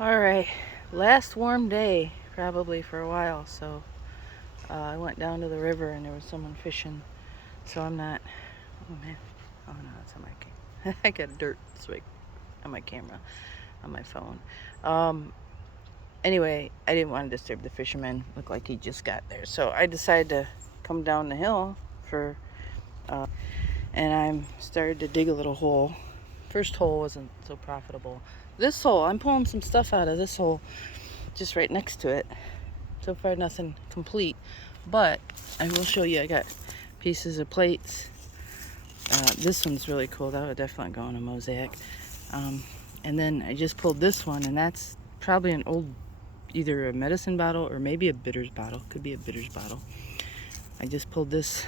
Alright, last warm day probably for a while, so I went down to the river and there was someone fishing, so I'm not, oh man, oh no, it's on my camera. I got dirt swig on my camera, on my phone. Anyway, I didn't want to disturb the fisherman, looked like he just got there, so I decided to come down the hill and I started to dig a little hole. First hole wasn't so profitable. This hole, I'm pulling some stuff out of this hole just right next to it. So far nothing complete, but I will show you. I got pieces of plates. This one's really cool. That would definitely go in a mosaic. And then I just pulled this one, and that's probably an old, either a medicine bottle or maybe a bitters bottle. Could be a bitters bottle. I just pulled this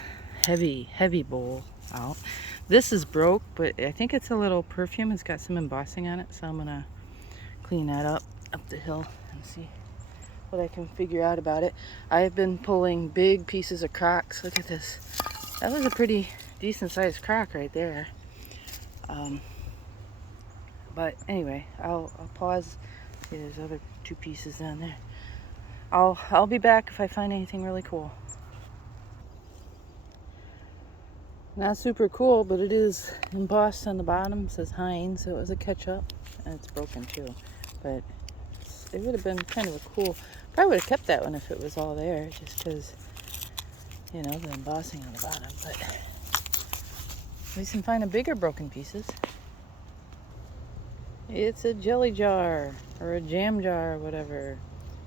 heavy bowl out. This is broke, but I think it's a little perfume. It's got some embossing on it, so I'm gonna clean that up the hill and see what I can figure out about it. I have been pulling big pieces of crocks. Look at this. That was a pretty decent sized crock right there. But anyway, I'll pause. See, there's other two pieces down there. I'll be back if I find anything really cool. Not super cool, but it is embossed on the bottom. It says Heinz, so it was a ketchup, and it's broken too. But it would have been kind of a cool. Probably would have kept that one if it was all there, just because, you know, the embossing on the bottom. But at least you can find a bigger broken pieces. It's a jelly jar or a jam jar or whatever.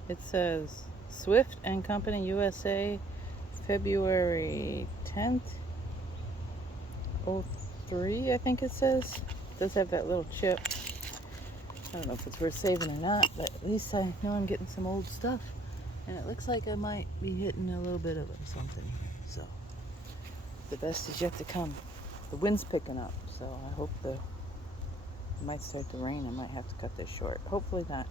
It says Swift and Company USA, February 10th. 03, I think it says. It does have that little chip. I don't know if it's worth saving or not, but at least I know I'm getting some old stuff. And it looks like I might be hitting a little bit of something here. So the best is yet to come. The wind's picking up, so I hope it might start to rain. I might have to cut this short. Hopefully not.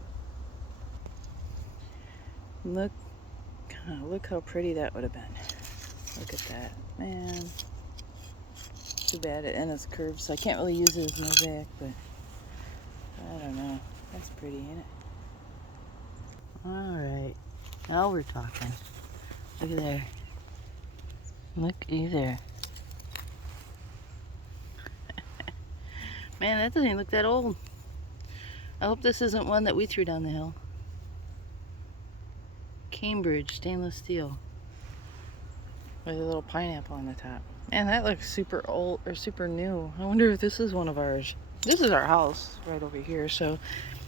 Look how pretty that would have been. Look at that, man. Too bad it ends curved, so I can't really use it as mosaic, but I don't know. That's pretty, ain't it? Alright, now we're talking. Look at there. Looky there. Man, that doesn't even look that old. I hope this isn't one that we threw down the hill. Cambridge stainless steel. With a little pineapple on the top. Man, that looks super old or super new. I wonder if this is one of ours. This is our house right over here, so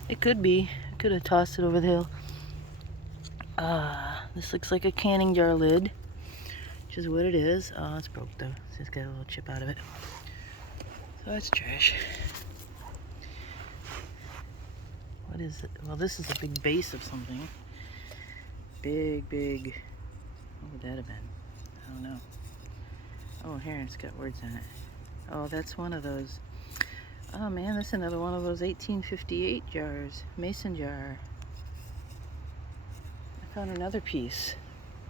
it could be. I could have tossed it over the hill. This looks like a canning jar lid, which is what it is. Oh, it's broke though. It's just got a little chip out of it. So that's trash. What is it? Well, this is a big base of something. Big. What would that have been? I don't know. Oh, here, it's got words on it. Oh, that's one of those. Oh man, that's another one of those 1858 jars. Mason jar. I found another piece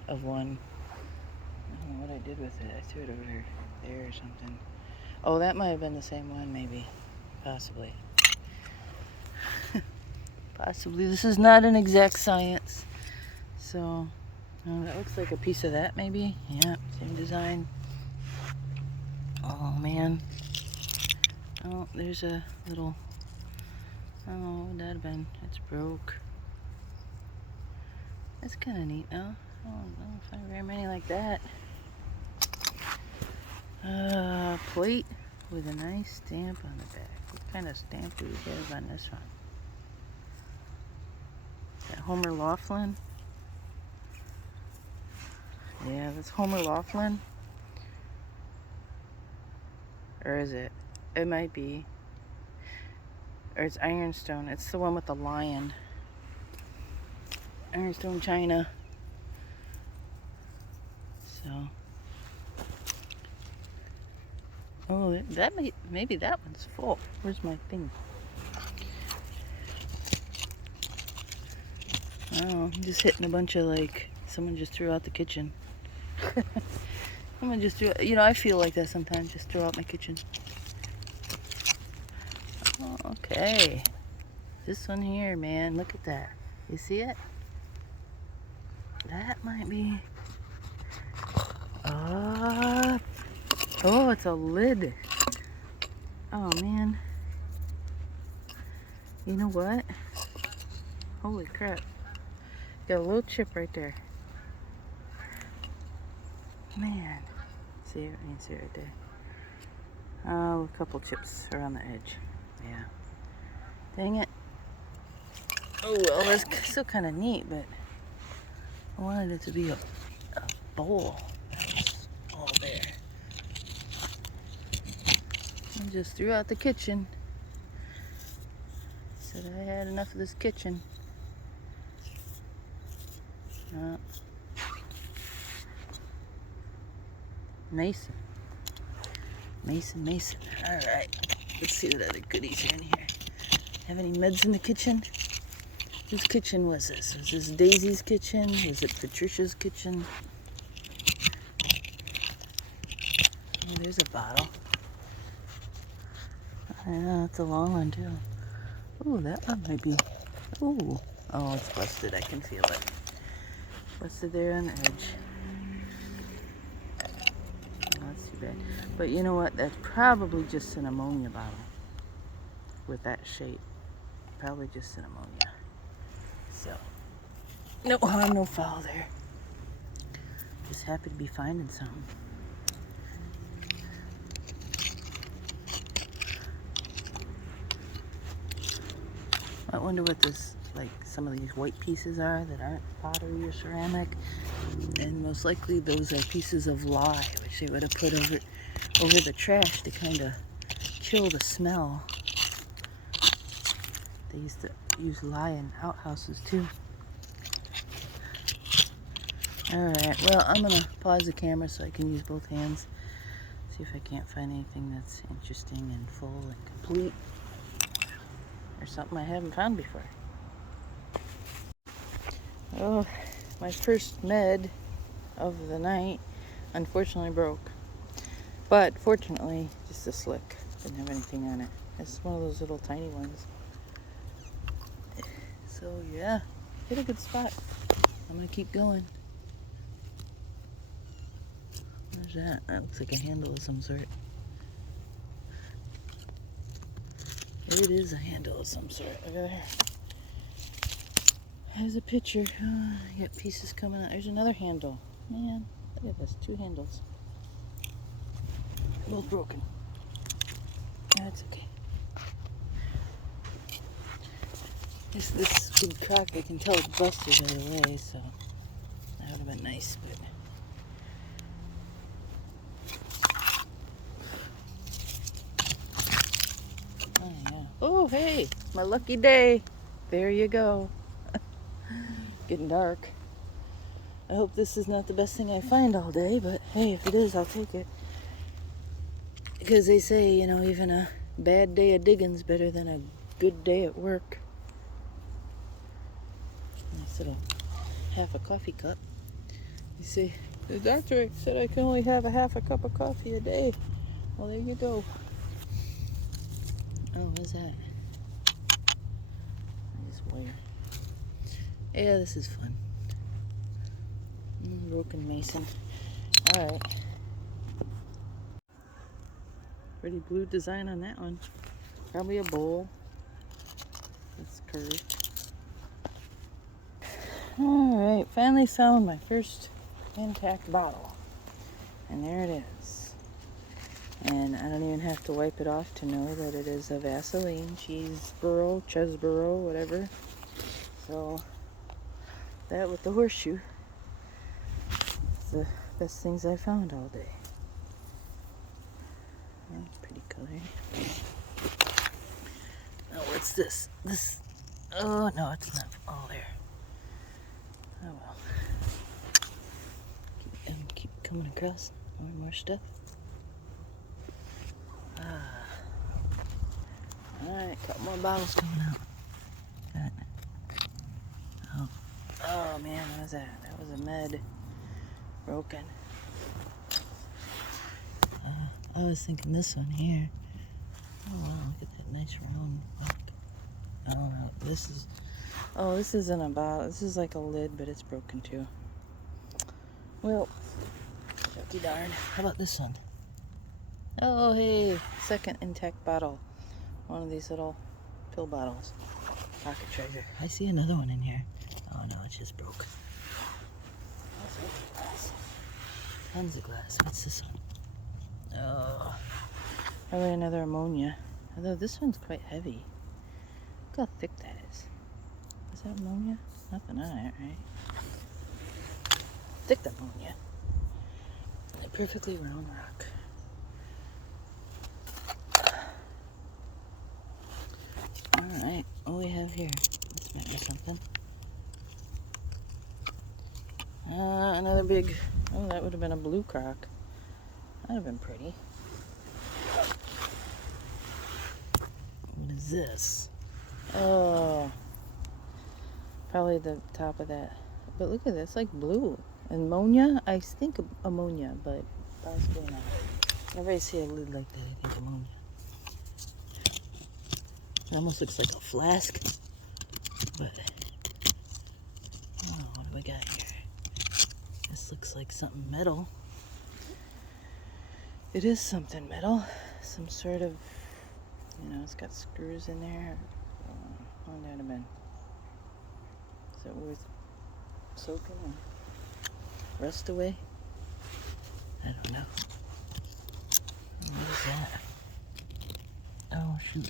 of one. I don't know what I did with it. I threw it over there or something. Oh, that might have been the same one, maybe. Possibly. Possibly. This is not an exact science. So, oh, that looks like a piece of that, maybe. Yeah, same design. Oh, man. Oh, there's a little... Oh, what would that have been? It's broke. That's kind of neat, though. I don't find very many like that. Plate with a nice stamp on the back. What kind of stamp do we have on this one? Is that Homer Laughlin? Yeah, that's Homer Laughlin. Or is it? It might be. Or it's Ironstone. It's the one with the lion. Ironstone China. So. Oh, maybe that one's full. Where's my thing? Oh, I'm just hitting a bunch of someone just threw out the kitchen. Someone just threw, I feel like that sometimes. Just throw out my kitchen. Okay. This one here, man, look at that. You see it? That might be... Oh, it's a lid. Oh, man. You know what? Holy crap. Got a little chip right there. Man. See it? You can see it right there. Oh, a couple chips around the edge. Yeah. Dang it. Oh, well, that's still kind of neat, but I wanted it to be a bowl. That's all there. I just threw out the kitchen. Said I had enough of this kitchen. Mason. Mason. Alright. Let's see what other goodies are in here. Have any meds in the kitchen? Whose kitchen was this? Was this Daisy's kitchen? Was it Patricia's kitchen? Oh, there's a bottle. Yeah, that's a long one too. Ooh, that one might be... Ooh. Oh, it's busted. I can feel it. Busted there on the edge. Oh, that's too bad. But you know what? That's probably just an ammonia bottle. With that shape. Probably just an ammonia. So, no harm, no foul there. Just happy to be finding something. I wonder what this, like, some of these white pieces are that aren't pottery or ceramic. And most likely those are pieces of lye, which they would have put over the trash to kind of chill the smell. They used to use lye in outhouses too. Alright, well, I'm going to pause the camera so I can use both hands. See if I can't find anything that's interesting and full and complete. Or something I haven't found before. Oh, my first med of the night unfortunately broke. But fortunately, just a slick. Didn't have anything on it. It's one of those little tiny ones. So yeah, hit a good spot. I'm gonna keep going. Where's that? That looks like a handle of some sort. It is a handle of some sort. Look at there. There's a picture. Oh, you got pieces coming out. There's another handle. Man, look at this. 2 handles. Both broken. That's okay. This good crack, I can tell it's busted right away, so that would have been nice, but... Oh, yeah. Oh, hey, my lucky day. There you go. Getting dark. I hope this is not the best thing I find all day, but hey, if it is, I'll take it. Because they say, you know, even a bad day of digging's better than a good day at work. Nice little half a coffee cup. You see, the doctor said I can only have a half a cup of coffee a day. Well, there you go. Oh, what's that? This wire. Yeah, this is fun. Broken Mason. Alright. Pretty blue design on that one. Probably a bowl. It's curved. Alright, finally found my first intact bottle. And there it is. And I don't even have to wipe it off to know that it is a Vaseline, Chesborough, whatever. So, that with the horseshoe. It's the best things I found all day. That's pretty colored. Oh, what's this? Oh, no, it's not. Oh, there. Oh, well. Keep coming across more stuff. Alright, a couple more bottles coming out. Oh man, what was that? That was a med. Broken. I was thinking this one here. Oh wow, look at that nice round rock. Oh no, this is. Oh, this isn't a bottle. This is like a lid, but it's broken too. Well, pretty darn. How about this one? Oh, hey, second intact bottle. One of these little pill bottles. Pocket treasure. I see another one in here. Oh no, it just broke. Tons of glass. What's this one? Oh, probably another ammonia. Although this one's quite heavy. Look how thick that is. Is that ammonia? Nothing on it, right? Thick ammonia. A perfectly round rock. Alright, what do we have here? This might be something. Another big. Oh, that would have been a blue croc. That'd have been pretty. What is this? Oh, probably the top of that. But look at this, like blue. Ammonia? I think ammonia, but possibly not. Whenever I see a lid like that, I think ammonia. It almost looks like a flask. But, oh, what do we got here? This looks like something metal. It is something metal. Some sort of, it's got screws in there. How long would that have been? Is it worth soaking and rust away? I don't know. What is that? Oh, shoot.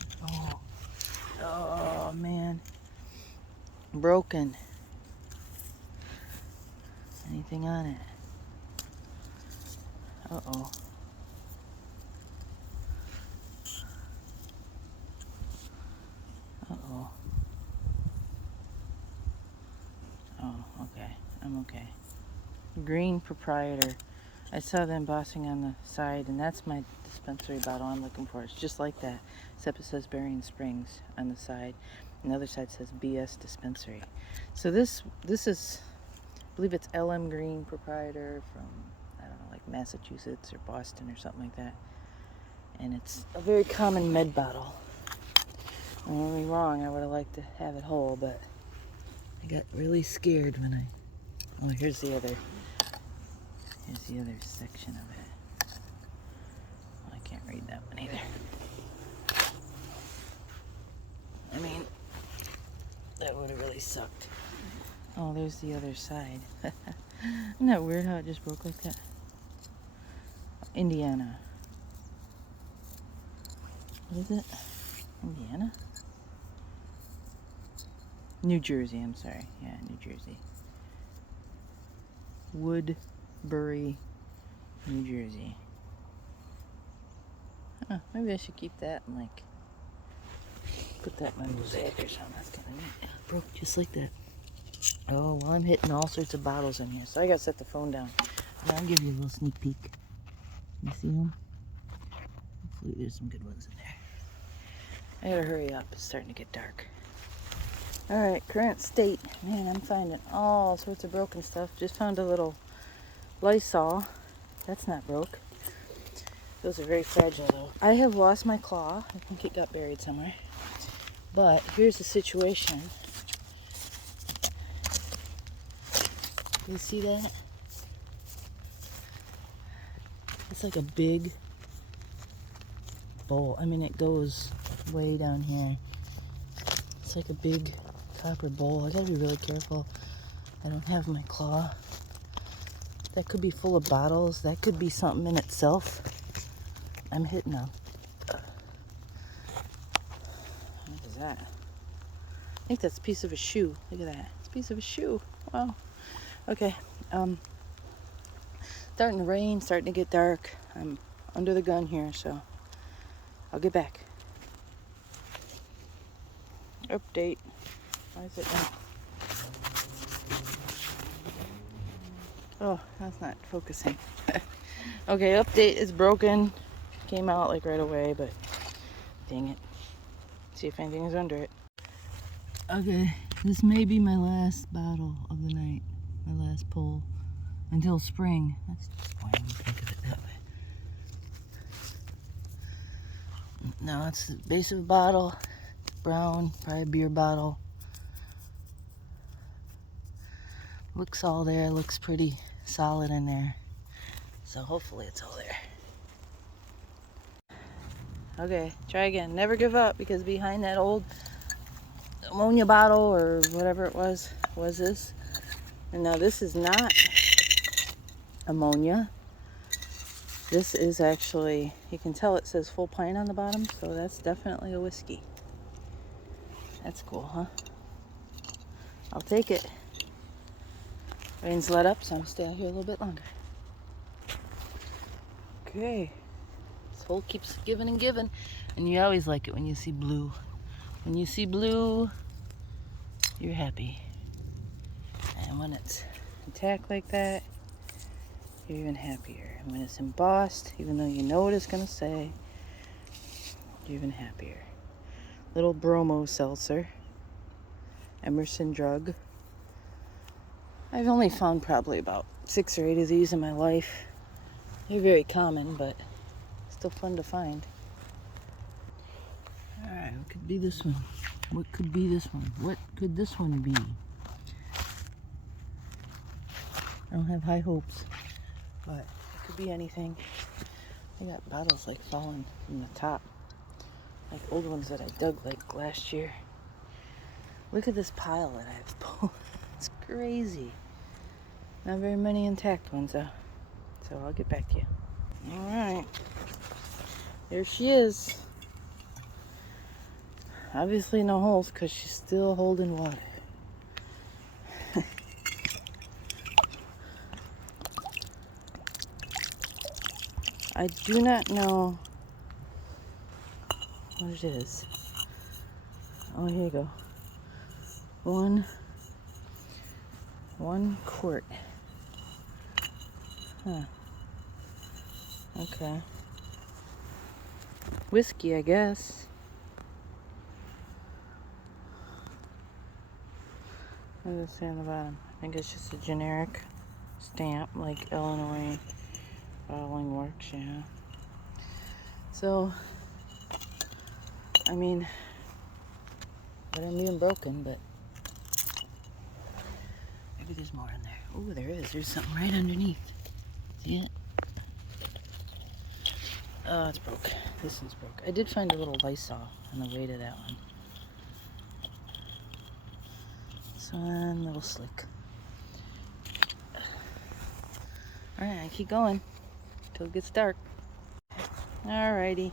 Oh, man. Broken. Anything on it? Uh-oh. Uh-oh. Oh, okay. I'm okay. Green Proprietor. I saw the embossing on the side, and that's my dispensary bottle I'm looking for. It's just like that, except it says Berrien Springs on the side. And the other side says BS Dispensary. So this is, I believe it's LM Green Proprietor from, I don't know, like Massachusetts or Boston or something like that. And it's a very common med bottle. Don't get me wrong, I would have liked to have it whole, but I got really scared when oh, here's the other section of it. Well, I can't read that one either. I mean, that would have really sucked. Oh, there's the other side. Isn't that weird how it just broke like that? Indiana. What is it? Indiana? New Jersey, I'm sorry. Yeah, New Jersey. Woodbury, New Jersey. Huh, maybe I should keep that and put that in my mosaic or something. That's kind of neat. It broke just like that. Oh, well, I'm hitting all sorts of bottles in here, so I gotta set the phone down. And I'll give you a little sneak peek. You see them? Hopefully there's some good ones in there. I gotta hurry up. It's starting to get dark. Alright, current state. Man, I'm finding all sorts of broken stuff. Just found a little Lysol. That's not broke. Those are very fragile, though. I have lost my claw. I think it got buried somewhere. But here's the situation. You see that? It's like a big bowl. I mean, it goes way down here. It's like a big copper bowl. I gotta be really careful. I don't have my claw. That could be full of bottles. That could be something in itself. I'm hitting them. What is that? I think that's a piece of a shoe. Look at that. It's a piece of a shoe. Wow. Okay. Starting to rain, starting to get dark. I'm under the gun here, so I'll get back. Update. Why is it now? Oh, that's not focusing. Okay, update is broken. Came out right away, but dang it. See if anything is under it. Okay, this may be my last bottle of the night. My last pull. Until spring. That's disappointing to think of it that way. No, it's the base of a bottle. brown, probably a beer bottle. Looks all there, looks pretty solid in there. So hopefully it's all there. Okay, try again. Never give up, because behind that old ammonia bottle or whatever it was this. And now this is not ammonia. This is actually, you can tell it says Full Pint on the bottom, so that's definitely a whiskey. That's cool, huh? I'll take it. Rain's let up, so I'm gonna stay out here a little bit longer. Okay. This hole keeps giving and giving. And you always like it when you see blue. When you see blue, you're happy. And when it's intact like that, you're even happier. And when it's embossed, even though you know what it's gonna say, you're even happier. Little bromo seltzer. Emerson Drug. I've only found probably about 6 or 8 of these in my life. They're very common, but still fun to find. Alright, what could be this one? What could be this one? What could this one be? I don't have high hopes, but it could be anything. I got bottles like falling from the top, like old ones that I dug like last year. Look at this pile that I've pulled. It's crazy. Not very many intact ones though. So I'll get back to you. Alright. There she is. Obviously no holes because she's still holding water. I do not know what it is. Oh, here you go. One quart. Huh. Okay. Whiskey, I guess. What does it say on the bottom? I think it's just a generic stamp, like Illinois Bottling Works, yeah. So, I mean, but I'm being broken, but maybe there's more in there. Oh, there is. There's something right underneath. See it? Oh, it's broke. This one's broke. I did find a little Lysol on the way to that one. This one, little slick. Alright, I keep going until it gets dark. Alrighty.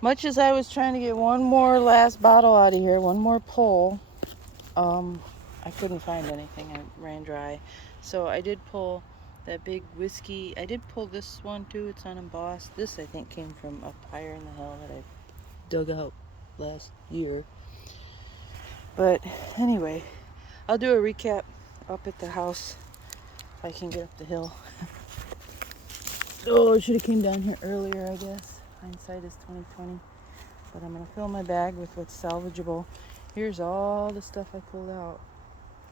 Much as I was trying to get one more last bottle out of here, one more pull, I couldn't find anything. I ran dry. So I did pull that big whiskey. I did pull this one too. It's unembossed. This I think came from up higher in the hill that I dug out last year. But anyway, I'll do a recap up at the house if I can get up the hill. Oh, I should have came down here earlier, I guess. Hindsight is 20/20. But I'm gonna fill my bag with what's salvageable. Here's all the stuff I pulled out.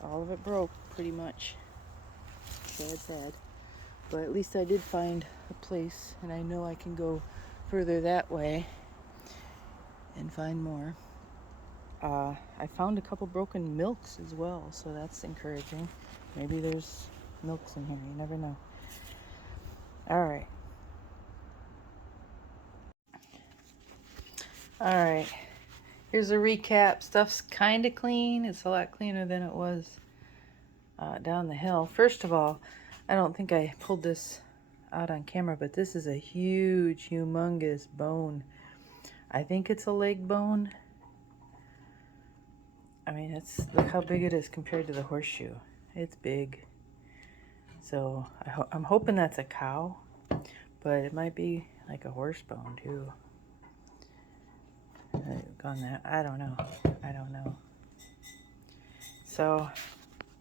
All of it broke, pretty much. Sad. But at least I did find a place, and I know I can go further that way and find more. I found a couple broken milks as well, so that's encouraging. Maybe there's milks in here, you never know. Alright, here's a recap. Stuff's kind of clean. It's a lot cleaner than it was down the hill. First of all, I don't think I pulled this out on camera, but this is a huge, humongous bone. I think it's a leg bone. I mean, look how big it is compared to the horseshoe. It's big. So I'm hoping that's a cow, but it might be like a horse bone too. On that, I don't know. So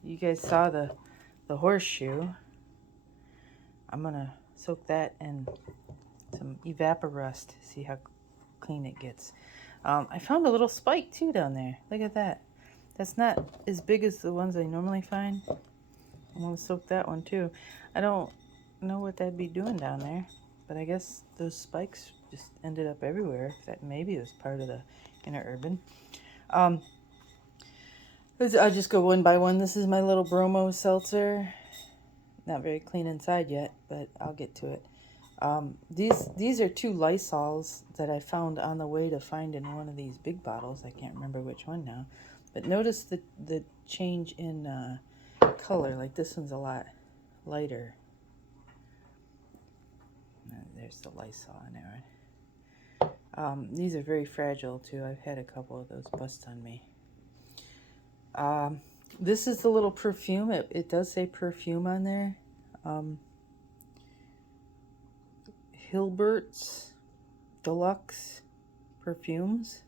you guys saw the horseshoe. I'm gonna soak that in some Evaporust, see how clean it gets. I found a little spike too down there. Look at that. That's not as big as the ones I normally find. I'm gonna soak that one too. I don't know what that'd be doing down there, but I guess those spikes just ended up everywhere. That maybe it was part of the interurban. I'll just go one by one. This is my little bromo seltzer. Not very clean inside yet, but I'll get to it. These are 2 Lysols that I found on the way to finding one of these big bottles. I can't remember which one now. But notice the change in color. Like this one's a lot lighter. There's the Lysol in there. These are very fragile too. I've had a couple of those bust on me. This is the little perfume. It does say perfume on there. Hilbert's Deluxe Perfumes.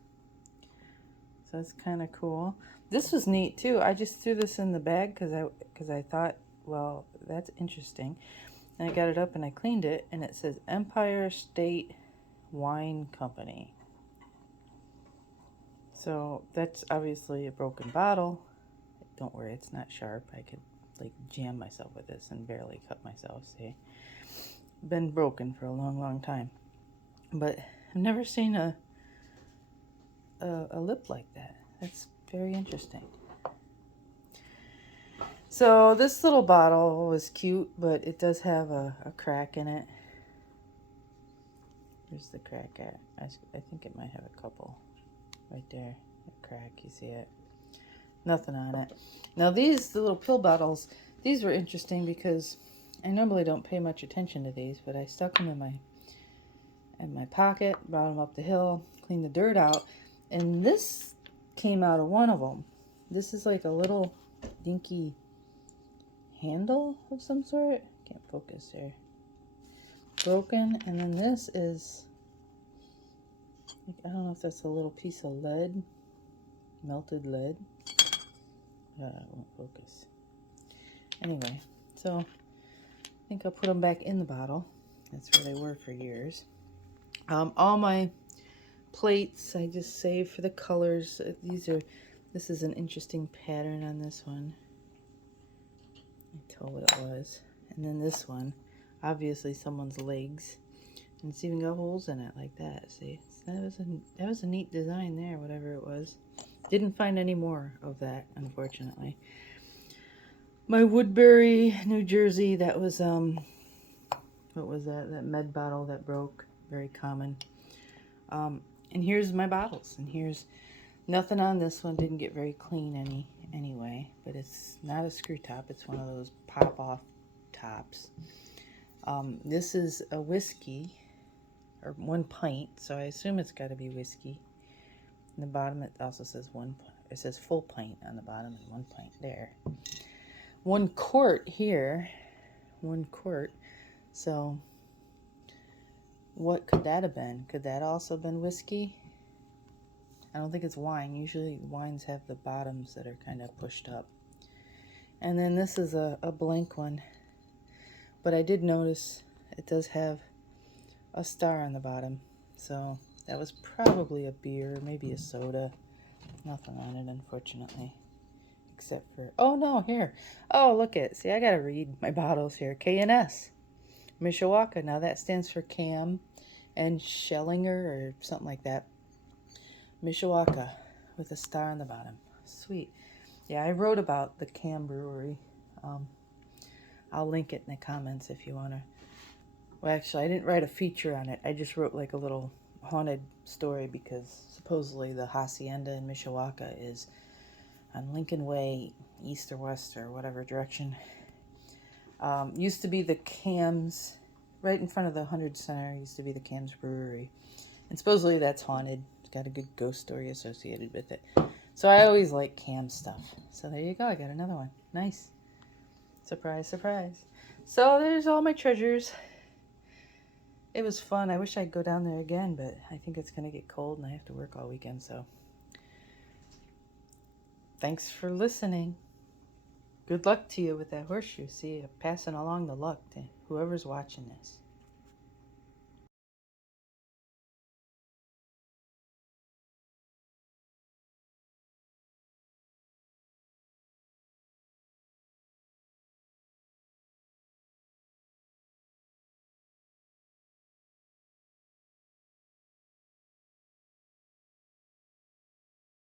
So that's kind of cool. This was neat too. I just threw this in the bag because I thought, well, that's interesting. And I got it up and I cleaned it, and it says Empire State Wine Company. So that's obviously a broken bottle. Don't worry, it's not sharp. I could like jam myself with this and barely cut myself, see? Been broken for a long time. But I've never seen a lip like that. That's very interesting. So this little bottle was cute, but it does have a crack in it. Where's the crack at? I think it might have a couple. Right there, a crack, you see it? Nothing on it. Now the little pill bottles, these were interesting because I normally don't pay much attention to these, but I stuck them in my pocket, brought them up the hill, cleaned the dirt out, and this came out of one of them. This is like a little dinky handle of some sort. Can't focus there. Broken, and then this is, I don't know if that's a little piece of lead, melted lead. It won't focus. Anyway, so I think I'll put them back in the bottle. That's where they were for years. All my plates I just saved for the colors. This is an interesting pattern on this one. I told what it was. And then this one, obviously someone's legs. And it's even got holes in it like that. See, so that was a neat design there, whatever it was. Didn't find any more of that, unfortunately. My Woodbury, New Jersey, that was what was that? That med bottle that broke, very common. And here's my bottles, and here's nothing on this one. Didn't get very clean anyway, but it's not a screw top. It's one of those pop off tops. This is a whiskey, or 1 pint, so I assume it's got to be whiskey. In the bottom it also says it says full pint on the bottom and 1 pint there. 1 quart here, 1 quart. So what could that have been? Could that also have been whiskey? I don't think it's wine. Usually wines have the bottoms that are kind of pushed up. And then this is a blank one. But I did notice it does have a star on the bottom. So that was probably a beer, maybe a soda. Nothing on it, unfortunately. Except for, oh no, here. Oh, look it. See, I gotta read my bottles here. K&S. Mishawaka. Now that stands for Cam and Schellinger or something like that. Mishawaka with a star on the bottom. Sweet. Yeah, I wrote about the Cam Brewery. I'll link it in the comments if you want to. Well, actually, I didn't write a feature on it. I just wrote like a little haunted story because supposedly the Hacienda in Mishawaka is on Lincoln Way, east or west or whatever direction. Used to be the Cam's, right in front of the 100 Center, used to be the Cam's Brewery. And supposedly that's haunted. It's got a good ghost story associated with it. So I always like Cam stuff. So there you go. I got another one. Nice. Surprise, surprise. So there's all my treasures. It was fun. I wish I'd go down there again, but I think it's going to get cold and I have to work all weekend. So thanks for listening. Good luck to you with that horseshoe. See, passing along the luck to whoever's watching this.